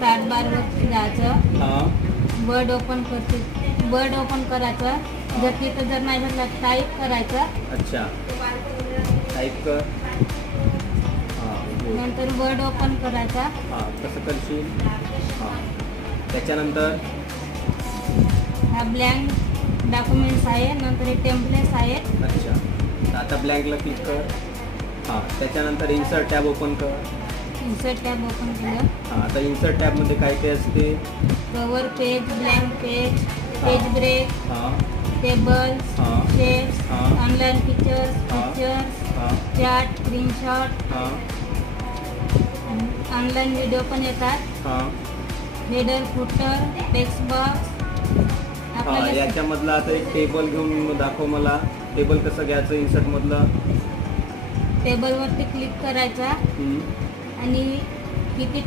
Start बारवर जायचं. हां. वर्ड ओपन करायचं. जर तिथं जर नाही झालं टाईप करायचं. अच्छा, टाईप कर. हां. नंतर वर्ड ओपन करायचा. हां, कसं करशील? हां. त्याच्यानंतर हा ब्लँक डॉक्युमेंट्स आहे. नंतर हे टेम्पलेट्स आहेत. अच्छा, तर आता ब्लँकला क्लिक कर. हां, त्याच्यानंतर इन्सर्ट टॅब ओपन कर. इन्सर्ट टॅब ओपन केलं. हां, आता इन्सर्ट टॅबमध्ये काय काय असते? Cover page, blank page, page break, हां. टेबल्स, हां. शेप्स, हां. ऑनलाईन पिक्चर्स, हां. हां. चार्ट, स्क्रीनशॉट, हां. ऑनलाईन व्हिडिओ पण येतात. हां. Header, footer, text box. हां, याच्यामधलं आता एक टेबल घेऊन दाखव मला. टेबल कसं घ्यायचं इन्सर्टमधलं? टेबलवरती क्लिक करायचा आणि किती